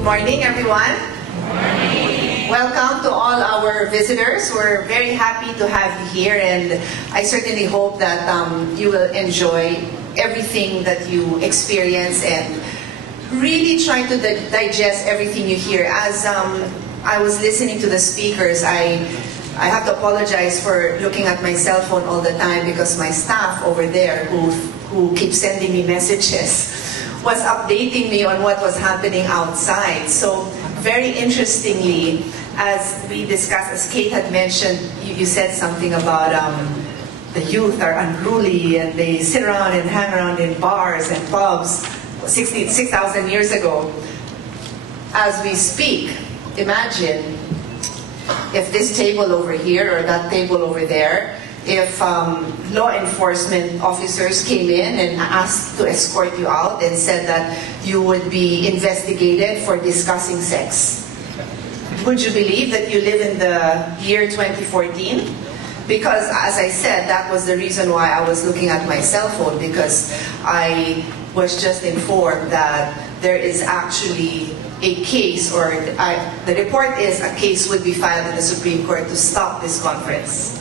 Good morning, everyone. Welcome to all our visitors. We're very happy to have you here, and I certainly hope that you will enjoy everything that you experience and really try to digest everything you hear. As I was listening to the speakers, I have to apologize for looking at my cell phone all the time because my staff over there who keep sending me messages was updating me on what was happening outside. So very interestingly, as we discussed, as Kate had mentioned, you said something about the youth are unruly and they sit around and hang around in bars and pubs 6,000 years ago. As we speak, imagine if this table over here or that table over there, if law enforcement officers came in and asked to escort you out and said that you would be investigated for discussing sex. Would you believe that you live in the year 2014? Because, as I said, that was the reason why I was looking at my cell phone, because I was just informed that there is actually a case, or the report is a case would be filed in the Supreme Court to stop this conference.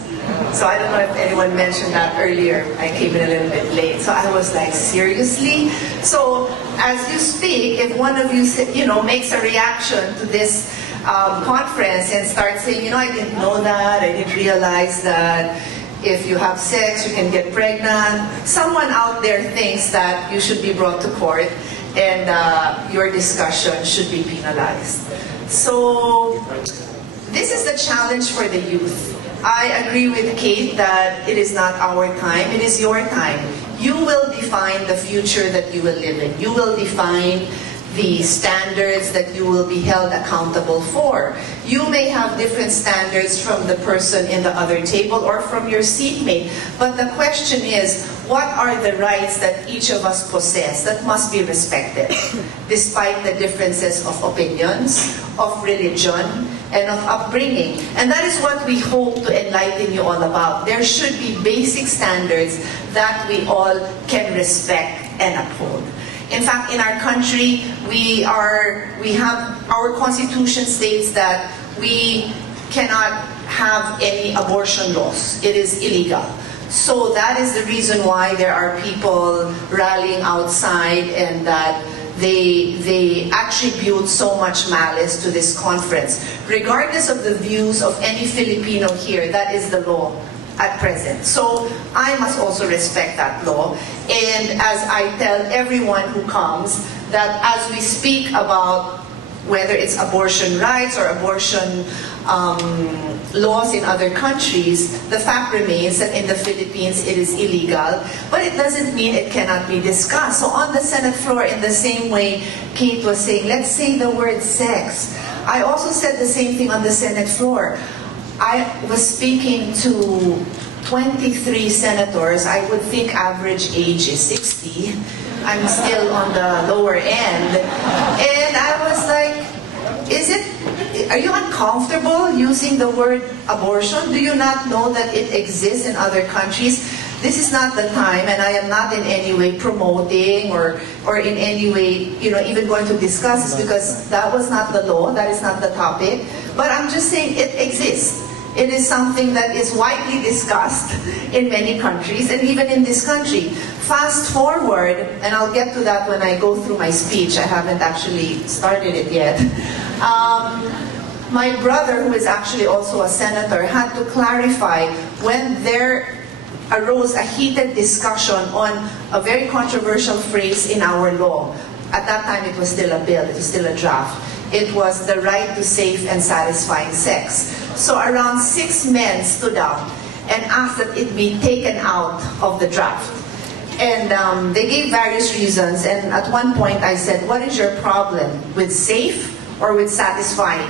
So I don't know if anyone mentioned that earlier. I came in a little bit late. So I was like, seriously? So as you speak, if one of you, makes a reaction to this conference and starts saying, I didn't know that, I didn't realize that if you have sex, you can get pregnant. Someone out there thinks that you should be brought to court and your discussion should be penalized. So this is the challenge for the youth. I agree with Kate that it is not our time, it is your time. You will define the future that you will live in. You will define the standards that you will be held accountable for. You may have different standards from the person in the other table or from your seatmate, but the question is, what are the rights that each of us possess that must be respected, despite the differences of opinions, of religion, and of upbringing? And that is what we hope to enlighten you all about. There should be basic standards that we all can respect and uphold. In fact, in our country, we have, our constitution states that we cannot have any abortion laws. It is illegal. So that is the reason why there are people rallying outside and that they attribute so much malice to this conference. Regardless of the views of any Filipino here, that is the law at present. So I must also respect that law. And as I tell everyone who comes, that as we speak about whether it's abortion rights or abortion laws in other countries, the fact remains that in the Philippines it is illegal, but it doesn't mean it cannot be discussed. So on the Senate floor, in the same way Kate was saying, let's say the word sex. I also said the same thing on the Senate floor. I was speaking to 23 senators. I would think average age is 60. I'm still on the lower end. And I was like, are you uncomfortable using the word abortion? Do you not know that it exists in other countries? This is not the time, and I am not in any way promoting or in any way, even going to discuss this, because that was not the law, that is not the topic. But I'm just saying it exists. It is something that is widely discussed in many countries, and even in this country. Fast forward, and I'll get to that when I go through my speech. I haven't actually started it yet. My brother, who is actually also a senator, had to clarify when there arose a heated discussion on a very controversial phrase in our law. At that time, it was still a bill, it was still a draft. It was the right to safe and satisfying sex. So around 6 men stood up and asked that it be taken out of the draft. And they gave various reasons, and at one point I said, what is your problem, with safe or with satisfying?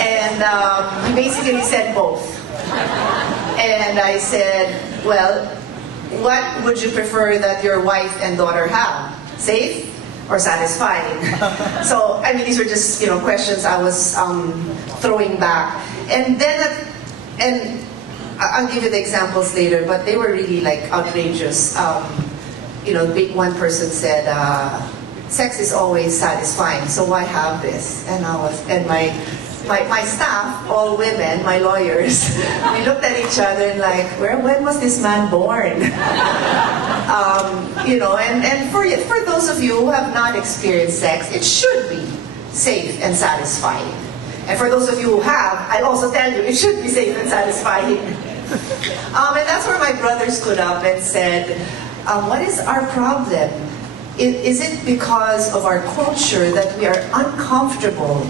And he basically said both. And I said, well, what would you prefer that your wife and daughter have? Safe or satisfying? So, I mean, these were just, questions I was throwing back. And then, I'll give you the examples later, but they were really like outrageous. One person said, sex is always satisfying, so why have this? And my staff, all women, my lawyers, we looked at each other and like, when was this man born? You know, and for those of you who have not experienced sex, it should be safe and satisfying. And for those of you who have, I'll also tell you, it should be safe and satisfying. And that's where my brother stood up and said, what is our problem? Is it because of our culture that we are uncomfortable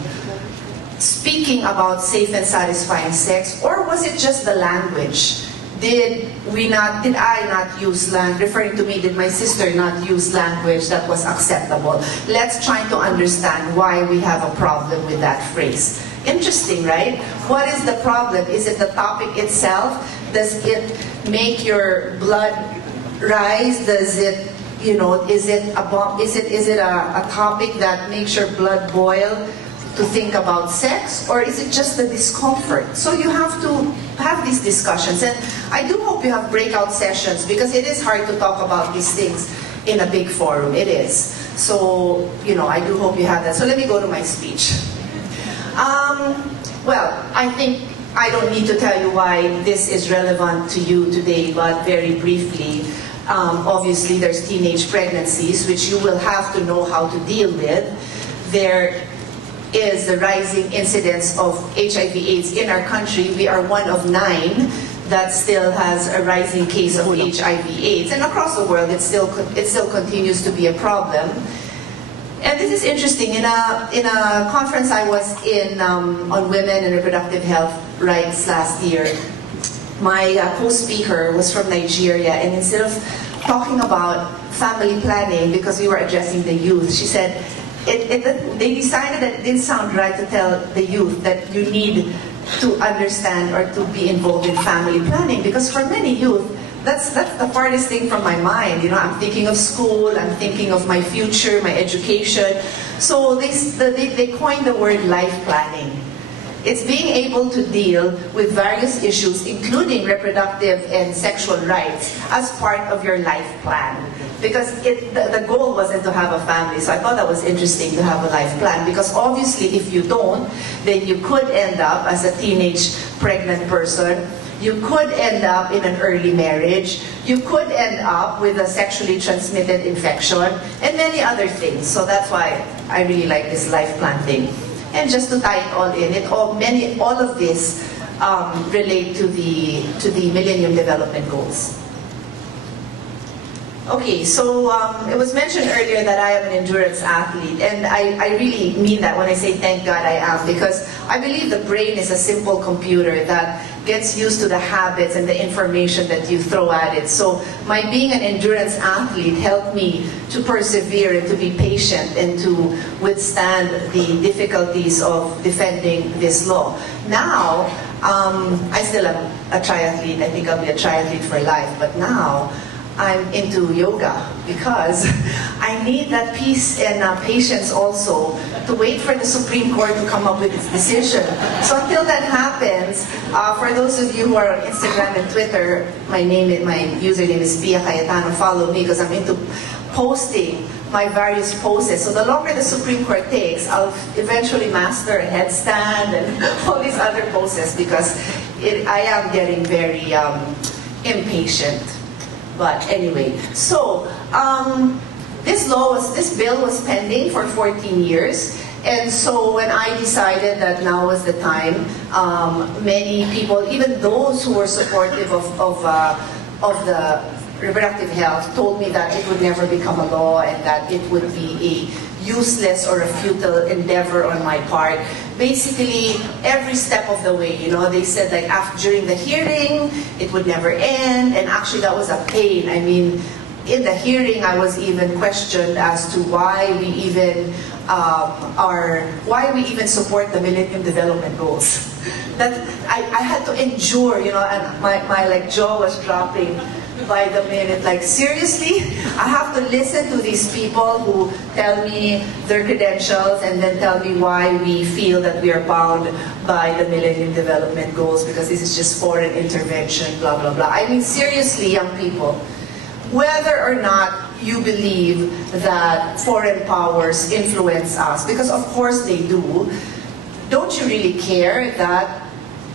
speaking about safe and satisfying sex, or was it just the language? Did I not use language, referring to me, did my sister not use language that was acceptable? Let's try to understand why we have a problem with that phrase. Interesting, right? What is the problem? Is it the topic itself? Does it make your blood rise? Does it, you know, is it a topic that makes your blood boil to think about sex, or is it just the discomfort? So you have to have these discussions, and I do hope you have breakout sessions, because it is hard to talk about these things in a big forum. It is. So, you know, I do hope you have that. So let me go to my speech. Well, I think I don't need to tell you why this is relevant to you today, but very briefly, obviously there's teenage pregnancies, which you will have to know how to deal with. There is the rising incidence of HIV/AIDS in our country. We are one of 9 that still has a rising case of HIV/AIDS, and across the world it still continues to be a problem. And this is interesting. In a conference I was in on women and reproductive health rights last year, my co-speaker was from Nigeria, and instead of talking about family planning, because we were addressing the youth, she said, they decided that it didn't sound right to tell the youth that you need to understand or to be involved in family planning, because for many youth, that's the farthest thing from my mind. You know, I'm thinking of school, I'm thinking of my future, my education. So they coined the word life planning. It's being able to deal with various issues, including reproductive and sexual rights, as part of your life plan. Because the goal wasn't to have a family, so I thought that was interesting to have a life plan, because obviously if you don't, then you could end up as a teenage pregnant person, you could end up in an early marriage, you could end up with a sexually transmitted infection, and many other things. So that's why I really like this life plan thing. And just to tie it all in, all of this relate to the Millennium Development Goals. Okay, so it was mentioned earlier that I am an endurance athlete, and I really mean that when I say thank God I am, because I believe the brain is a simple computer that gets used to the habits and the information that you throw at it. So my being an endurance athlete helped me to persevere and to be patient and to withstand the difficulties of defending this law. Now, I still am a triathlete. I think I'll be a triathlete for life, but now I'm into yoga because I need that peace and patience also to wait for the Supreme Court to come up with its decision. So until that happens, for those of you who are on Instagram and Twitter, my username is Pia Cayetano. Follow me because I'm into posting my various poses. So the longer the Supreme Court takes, I'll eventually master a headstand and all these other poses, because I am getting very impatient. But anyway, so this bill was pending for 14 years, and so when I decided that now was the time, many people, even those who were supportive of the reproductive health, told me that it would never become a law and that it would be a useless or a futile endeavor on my part. Basically, every step of the way, you know, they said like during the hearing, it would never end, and actually that was a pain. I mean, in the hearing, I was even questioned as to why we even support the Millennium Development Goals. That I had to endure, you know, and my like jaw was dropping by the minute. Like, seriously? I have to listen to these people who tell me their credentials and then tell me why we feel that we are bound by the Millennium Development Goals because this is just foreign intervention, blah, blah, blah. I mean, seriously, young people, whether or not you believe that foreign powers influence us, because of course they do. Don't you really care that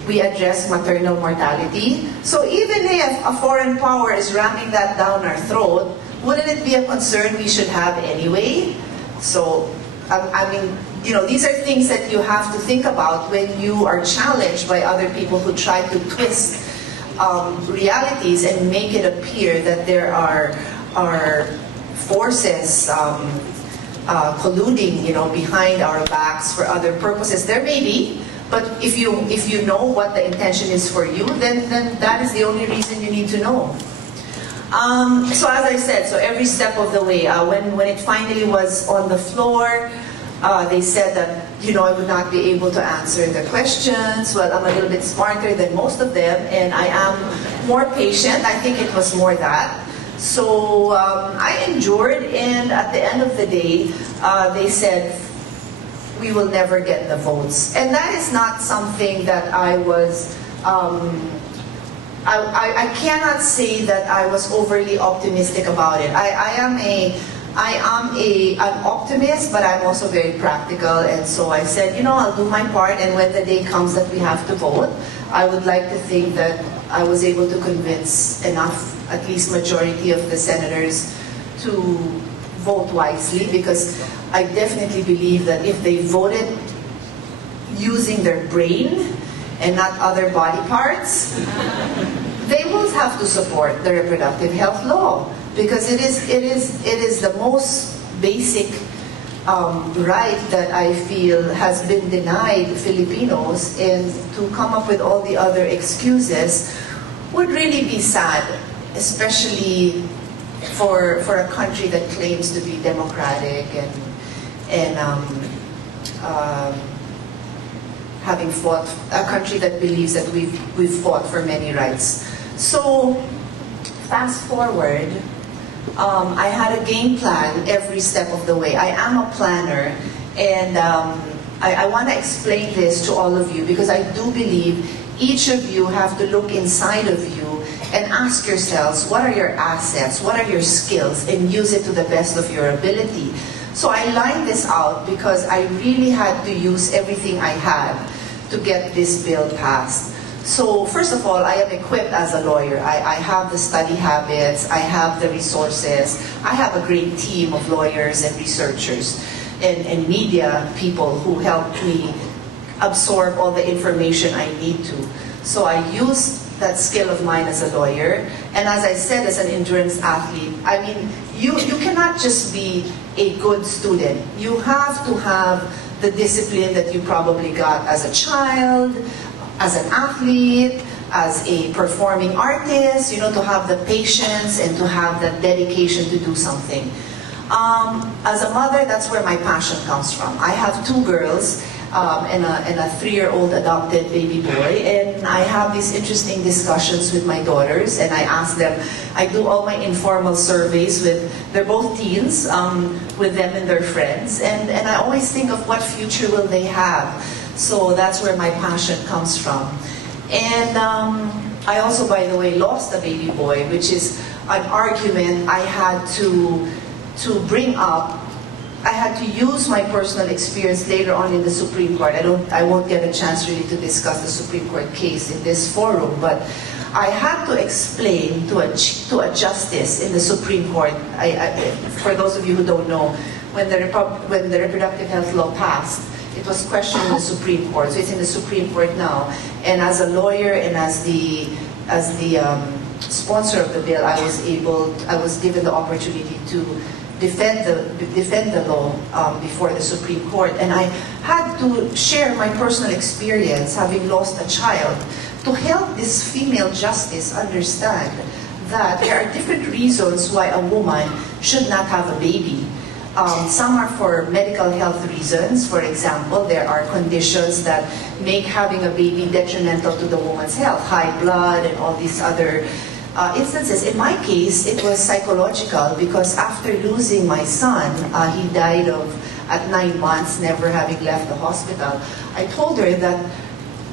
we address maternal mortality? So even if a foreign power is ramming that down our throat, wouldn't it be a concern we should have anyway? So, I mean, you know, these are things that you have to think about when you are challenged by other people who try to twist realities and make it appear that there are forces colluding, you know, behind our backs for other purposes. There may be, but if you know what the intention is for you, then that is the only reason you need to know. So as I said, so every step of the way, when it finally was on the floor, they said that, you know, I would not be able to answer the questions. Well, I'm a little bit smarter than most of them, and I am more patient. I think it was more that. So I endured, and at the end of the day, they said, we will never get the votes. And that is not something that I was, I cannot say that I was overly optimistic about it. I am an optimist, but I'm also very practical, and so I said, you know, I'll do my part, and when the day comes that we have to vote, I would like to think that I was able to convince enough, at least majority of the senators, to vote wisely, because I definitely believe that if they voted using their brain and not other body parts, they will have to support the reproductive health law, because it is the most basic right that I feel has been denied Filipinos, and to come up with all the other excuses would really be sad, especially for a country that claims to be democratic and having fought, a country that believes that we've fought for many rights. So fast forward, I had a game plan every step of the way. I am a planner, and I want to explain this to all of you, because I do believe each of you have to look inside of you and ask yourselves, what are your assets, what are your skills, and use it to the best of your ability. So I lined this out because I really had to use everything I had to get this bill passed. So first of all, I am equipped as a lawyer. I have the study habits, I have the resources, I have a great team of lawyers and researchers and media people who help me absorb all the information I need to. So I use that skill of mine as a lawyer, and as I said, as an endurance athlete, I mean, you cannot just be a good student. You have to have the discipline that you probably got as a child, as an athlete, as a performing artist, you know, to have the patience and to have the dedication to do something. As a mother, that's where my passion comes from. I have two girls, and a 3-year-old adopted baby boy, and I have these interesting discussions with my daughters, and I ask them, I do all my informal surveys with, they're both teens, with them and their friends, and I always think of what future will they have. So that's where my passion comes from. And I also, by the way, lost a baby boy, which is an argument I had to bring up. I had to use my personal experience later on in the Supreme Court. I won't get a chance really to discuss the Supreme Court case in this forum, but I had to explain to a justice in the Supreme Court. For those of you who don't know, when the reproductive health law passed, it was questioned in the Supreme Court. So it's in the Supreme Court now. And as a lawyer and as the sponsor of the bill, I was given the opportunity to defend the law before the Supreme Court, and I had to share my personal experience having lost a child to help this female justice understand that there are different reasons why a woman should not have a baby. Some are for medical health reasons. For example, there are conditions that make having a baby detrimental to the woman's health, high blood and all these other instances. In my case, it was psychological, because after losing my son, he died at 9 months, never having left the hospital. I told her that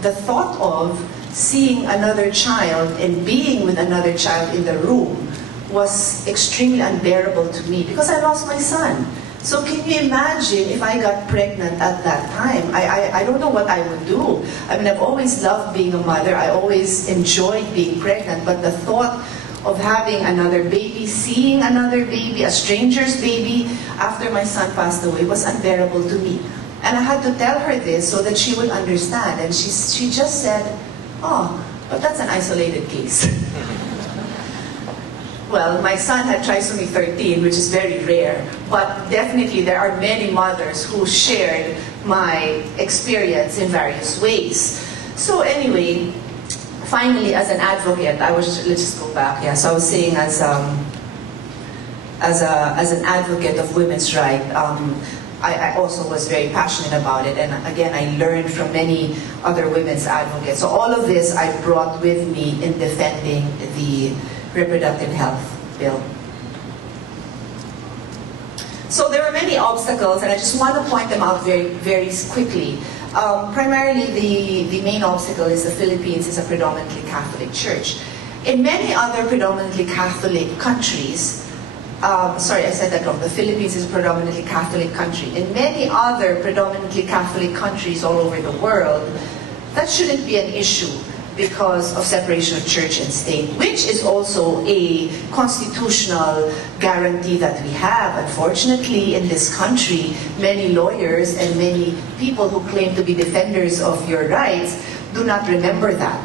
the thought of seeing another child and being with another child in the room was extremely unbearable to me because I lost my son. So can you imagine if I got pregnant at that time? I don't know what I would do. I mean, I've always loved being a mother. I always enjoyed being pregnant, but the thought of having another baby, seeing another baby, a stranger's baby, after my son passed away was unbearable to me. And I had to tell her this so that she would understand. And she just said, "Oh, but that's an isolated case." Well, my son had trisomy 13, which is very rare, but definitely there are many mothers who shared my experience in various ways. So anyway, finally, as an advocate, let's just go back, yeah, so I was saying as an advocate of women's rights, I also was very passionate about it, and again, I learned from many other women's advocates. So all of this I brought with me in defending the reproductive health bill. So there were many obstacles, and I just want to point them out very, very quickly. Primarily, the main obstacle is the Philippines is a predominantly Catholic church. In many other predominantly Catholic countries, sorry, I said that wrong. The Philippines is a predominantly Catholic country. In many other predominantly Catholic countries all over the world, that shouldn't be an issue because of separation of church and state, which is also a constitutional guarantee that we have. Unfortunately, in this country, many lawyers and many people who claim to be defenders of your rights do not remember that.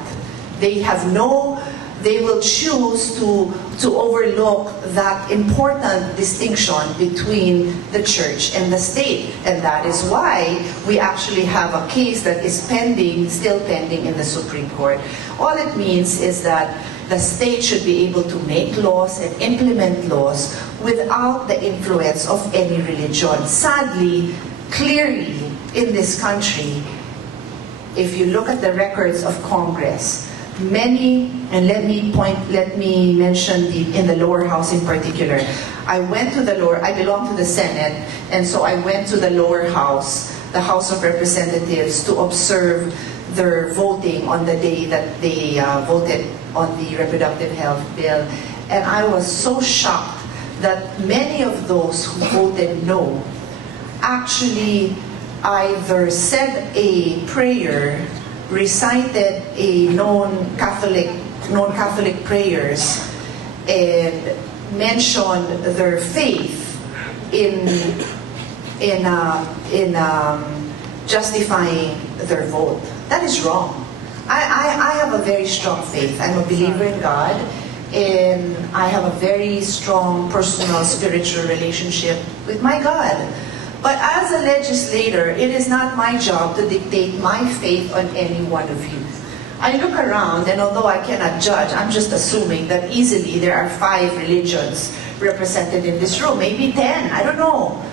They will choose to overlook that important distinction between the church and the state. And that is why we actually have a case that is still pending in the Supreme Court. All it means is that the state should be able to make laws and implement laws without the influence of any religion. Sadly, clearly in this country, if you look at the records of Congress, many, and let me mention in the lower house in particular. I belong to the Senate, and so I went to the lower house, the House of Representatives, to observe their voting on the day that they voted on the reproductive health bill. And I was so shocked that many of those who voted no actually either said a prayer, recited a known Catholic prayers, and mentioned their faith in justifying their vote. That is wrong. I have a very strong faith. I'm a believer in God, and I have a very strong personal spiritual relationship with my God. But as a legislator, it is not my job to dictate my faith on any one of you. I look around, and although I cannot judge, I'm just assuming that easily there are 5 religions represented in this room, maybe 10, I don't know.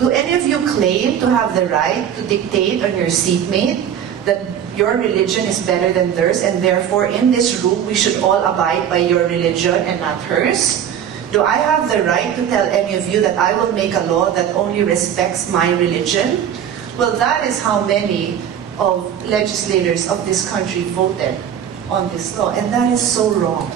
Do any of you claim to have the right to dictate on your seatmate that your religion is better than theirs, and therefore in this room we should all abide by your religion and not hers? Do I have the right to tell any of you that I will make a law that only respects my religion? Well, that is how many of legislators of this country voted on this law, and that is so wrong.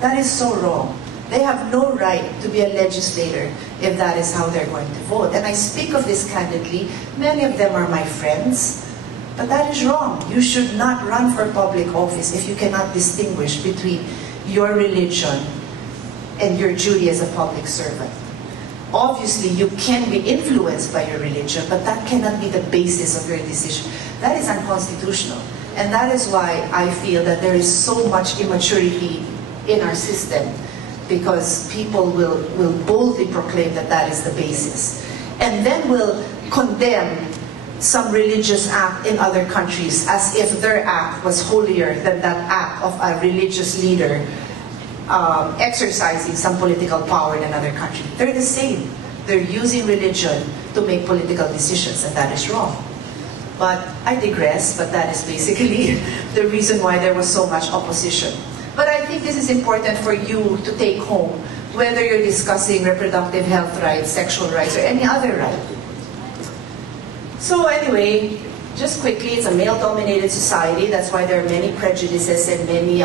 That is so wrong. They have no right to be a legislator if that is how they're going to vote. And I speak of this candidly. Many of them are my friends, but that is wrong. You should not run for public office if you cannot distinguish between your religion and your duty as a public servant. Obviously, you can be influenced by your religion, but that cannot be the basis of your decision. That is unconstitutional. And that is why I feel that there is so much immaturity in our system, because people will boldly proclaim that that is the basis. And then will condemn some religious act in other countries as if their act was holier than that act of a religious leader exercising some political power in another country. They're the same. They're using religion to make political decisions, and that is wrong. But I digress, but that is basically the reason why there was so much opposition. But I think this is important for you to take home, whether you're discussing reproductive health rights, sexual rights, or any other right. So anyway, just quickly, it's a male-dominated society. That's why there are many prejudices and many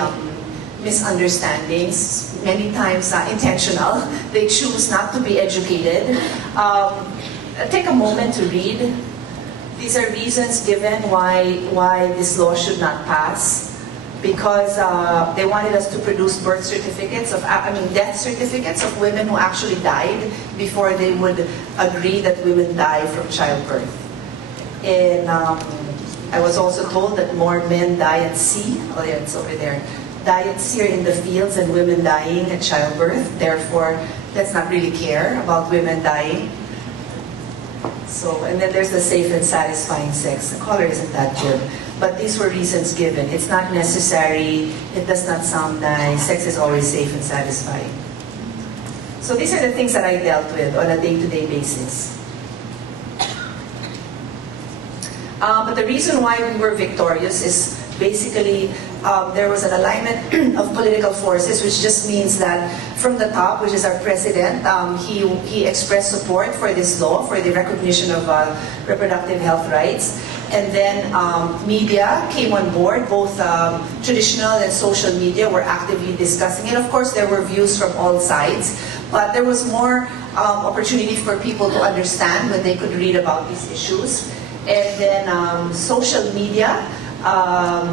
misunderstandings. many times intentional. They choose not to be educated. Take a moment to read. These are reasons given why this law should not pass. Because they wanted us to produce birth certificates death certificates of women who actually died before they would agree that women die from childbirth. And I was also told that more men die at sea. Oh yeah, it's over there. Die at sea in the fields and women dying at childbirth. Therefore, let's not really care about women dying. So, and then there's the safe and satisfying sex. The color isn't that good. But these were reasons given. It's not necessary. It does not sound nice. Sex is always safe and satisfying. So these are the things that I dealt with on a day-to-day basis. But the reason why we were victorious is basically there was an alignment of political forces, which just means that from the top, which is our president, he expressed support for this law, for the recognition of reproductive health rights. And then media came on board. Both traditional and social media were actively discussing it. Of course, there were views from all sides, but there was more opportunity for people to understand when they could read about these issues. And then social media, well,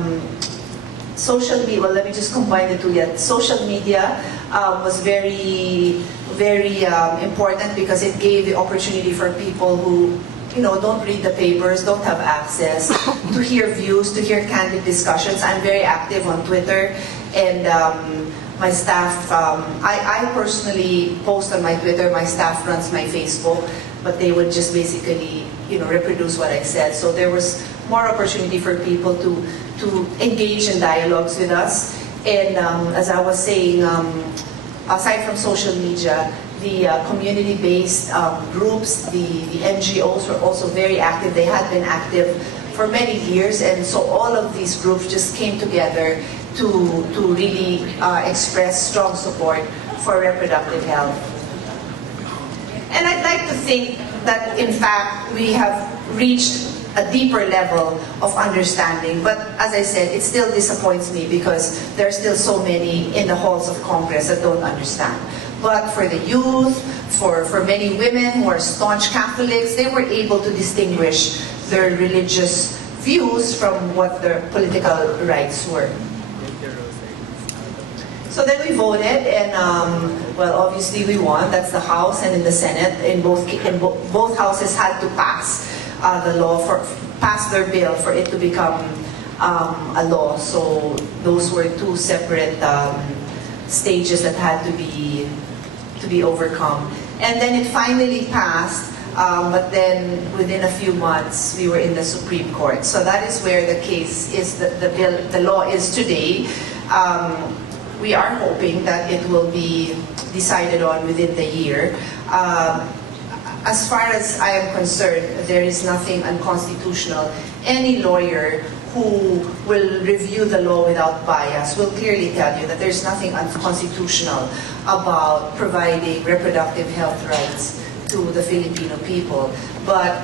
let me just combine the two yet. Social media was very, very important because it gave the opportunity for people who don't read the papers, don't have access to hear views, to hear candid discussions. I'm very active on Twitter, and my staff, I personally post on my Twitter, my staff runs my Facebook, but they would just basically, reproduce what I said. So there was more opportunity for people to engage in dialogues with us. And as I was saying, aside from social media, the community-based groups, the NGOs were also very active. They had been active for many years, and so all of these groups just came together to really express strong support for reproductive health. And I'd like to think that, in fact, we have reached a deeper level of understanding. But as I said, it still disappoints me because there are still so many in the halls of Congress that don't understand. But for the youth, for many women who are staunch Catholics, they were able to distinguish their religious views from what their political rights were. So then we voted, and well, obviously we won. That's the House and in the Senate. In both houses had to pass the law, pass their bill for it to become a law. So those were two separate stages that had to be overcome. And then it finally passed, but then within a few months we were in the Supreme Court. So that is where the case is, the law is today. We are hoping that it will be decided on within the year. As far as I am concerned, there is nothing unconstitutional. Any lawyer who will review the law without bias will clearly tell you that there's nothing unconstitutional about providing reproductive health rights to the Filipino people. But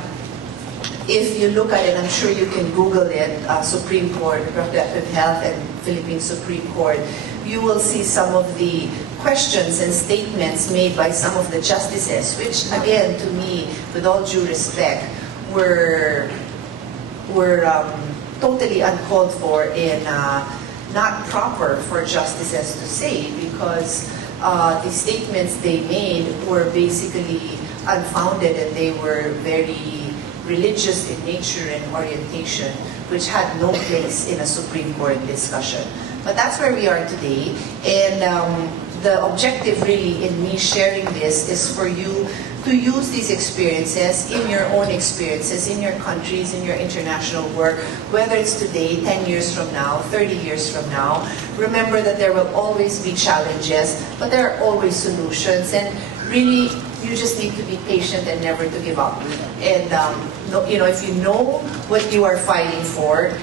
if you look at it, I'm sure you can Google it, Supreme Court, Reproductive Health and Philippine Supreme Court, you will see some of the questions and statements made by some of the justices, which again, to me, with all due respect, were totally uncalled for and not proper for justices to say, because the statements they made were basically unfounded and they were very religious in nature and orientation, which had no place in a Supreme Court discussion. But that's where we are today, and the objective really in me sharing this is for you to use these experiences in your own experiences, in your countries, in your international work, whether it's today, 10 years from now, 30 years from now. Remember that there will always be challenges, but there are always solutions, and really, you just need to be patient and never to give up. And if you know what you are fighting for,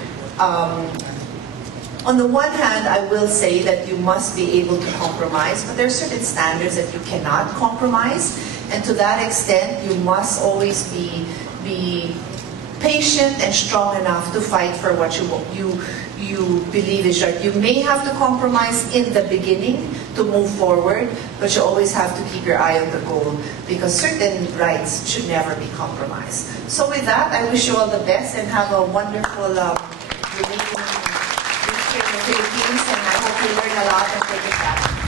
on the one hand, I will say that you must be able to compromise, but there are certain standards that you cannot compromise, and to that extent, you must always be patient and strong enough to fight for what you believe is right. You may have to compromise in the beginning to move forward, but you always have to keep your eye on the goal because certain rights should never be compromised. So with that, I wish you all the best and have a wonderful week here in the Philippines, and I hope you learn a lot and take it back.